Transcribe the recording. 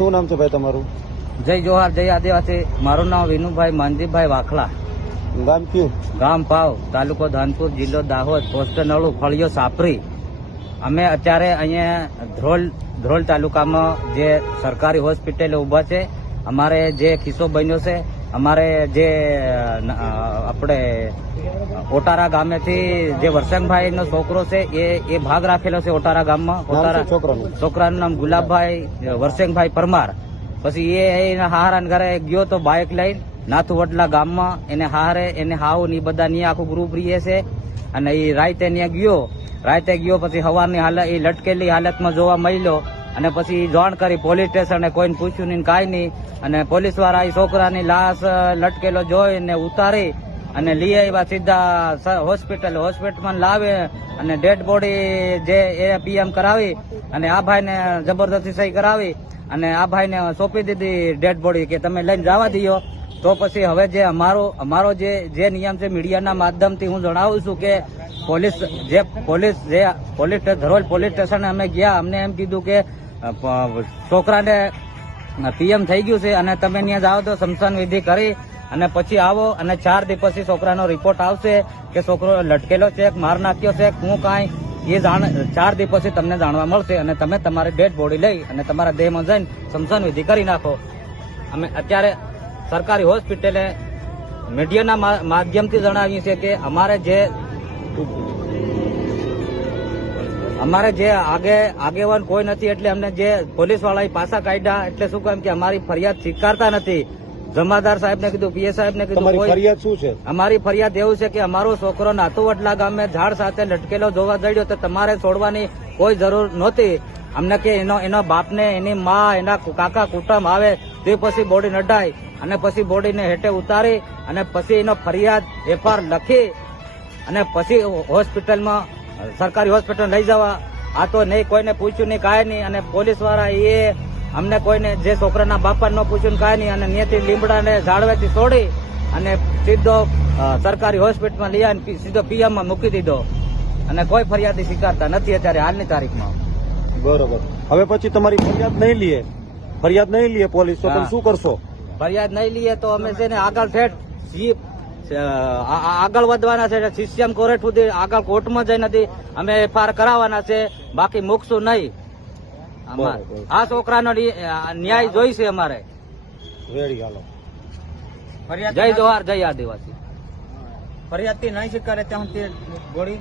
શું નામ છે ભાઈ તમારું? જય જોહાર જય આદિવાસી. મારું નામ વિનુભાઈ માનજીભાઈ વાખલા. ગામ કયું? ગામ પાવ, તાલુકો ધાનપુર, જિલ્લો દાહોદ, પોસ્ટ નળું, ફળિયો સાપરી. અમે અત્યારે અહીંયા ધ્રોલ તાલુકામાં જે સરકારી હોસ્પિટલ ઉભા છે. અમારે જે કિસ્સો બન્યો છે, અમારે જે આપણે ઓટારા ગામેથી જે વરસંગભાઈ નો છોકરો છે એ ભાગ રાખેલો છે ઓટારા ગામમાં. છોકરાનું નામ ગુલાબભાઈ વરસંગભાઈ પરમાર. પછી એના હારા ઘરે ગયો તો બાઇક લઈને નાથુ વડલા ગામમાં એને હારે એને હાવ ની બધા ની આખું ગ્રુપ રહીએ છે. અને એ રાતે ગયો પછી હવારની હાલત એ લટકેલી હાલતમાં જોવા મળ્યો. અને પછી જાણ કરી પોલીસ સ્ટેશને, કોઈને પૂછ્યું નહીં, કાંઈ નહીં. અને પોલીસ વાળા એ છોકરાની લાશ લટકેલો જોઈને ઉતારી અને લઈ આવ્યા સીધા હોસ્પિટલમાં લાવે અને ડેડ બોડી જે એ પીએમ કરાવી અને આ ભાઈને જબરદસ્તી સહી કરાવી અને આ ભાઈને સોંપી દીધી ડેડ બોડી કે તમે લઈને જવા દો. તો પછી હવે જે અમારો જે નિયમ છે મીડિયાના માધ્યમથી હું જણાવું છું કે ધરોલ પોલીસ સ્ટેશન અમે ગયા. અમને એમ કીધું કે છોકરાને પીએમ થઈ ગયું છે અને તમે ત્યાં જાઓ તો શમશાન વિધિ કરી અને પછી આવો અને 4 દિવસ પછી છોકરાનો રિપોર્ટ આવશે કે છોકરો લટકેલો છે, માર નાખ્યો છે, હું કાંઈ એ 4 દિવસ પછી તમને જાણવા મળશે અને તમે તમારી ડેડ બોડી લઈ અને તમારા દેહમાં જઈને શમશાન વિધિ કરી નાખો. અમે અત્યારે સરકારી હોસ્પિટલે મીડિયાના માધ્યમથી જણાવીએ છીએ કે અમારે જે આગેવાન કોઈ નથી એટલે અમને જે પોલીસ વાળા પાછા કાઢ્યા. એટલે શું કામ કે અમારી ફરિયાદ સ્વીકારતા નથી. જમાદાર સાહેબ ને કીધું, પીએ સાહેબ ને કીધું. ફરિયાદ શું છે? અમારી ફરિયાદ એવું છે કે અમારો છોકરો નાથુવડલા ગામે ઝાડ સાથે લટકેલો જોવા જડ્યો તો તમારે છોડવાની કોઈ જરૂર નહોતી. અમને કે એનો બાપને, એની માં, એના કાકા કુટુંબ આવે તે પછી બોડી નડાય અને પછી બોડીને હેઠે ઉતારી અને પછી એનો ફરિયાદ એફઆર લખી અને પછી હોસ્પિટલમાં સરકારી હોસ્પિટલ લઈ જવા. આ તો નહીં, કોઈને પૂછ્યું નહીં, કાંઈ નહીં. અને પોલીસ વાળા એ અમને કોઈને જે છોકરાના બાપા ન પૂછ્યું કાંઈ નહીં. અને ત્યાંથી લીમડાને ઝાડવેથી છોડી અને સીધો સરકારી હોસ્પિટલમાં લઈ આવીને સીધો પીએમમાં મૂકી દીધો અને કોઈ ફરિયાદી સ્વીકારતા નથી અત્યારે હાલની તારીખમાં. બરોબર. હવે પછી તમારી ફરિયાદ નહીં લે પોલીસ, તો તમે શું કરશો? ફરિયાદ નહીં લઈએ તો અમે છે ને આગળ વધવાના છે. સીસીએમ કોર્ટ સુધી આગળ કોર્ટમાં જઈ નથી અમે એફઆઈઆર કરાવવાના છે, બાકી મૂકશું નહીં. આ છોકરાનો ન્યાય જોઈશે અમારે. જય જોહાર જય આદિવાસી. ફરિયાદ થી નહીં સ્વીકારે ત્યાં તે ગોળી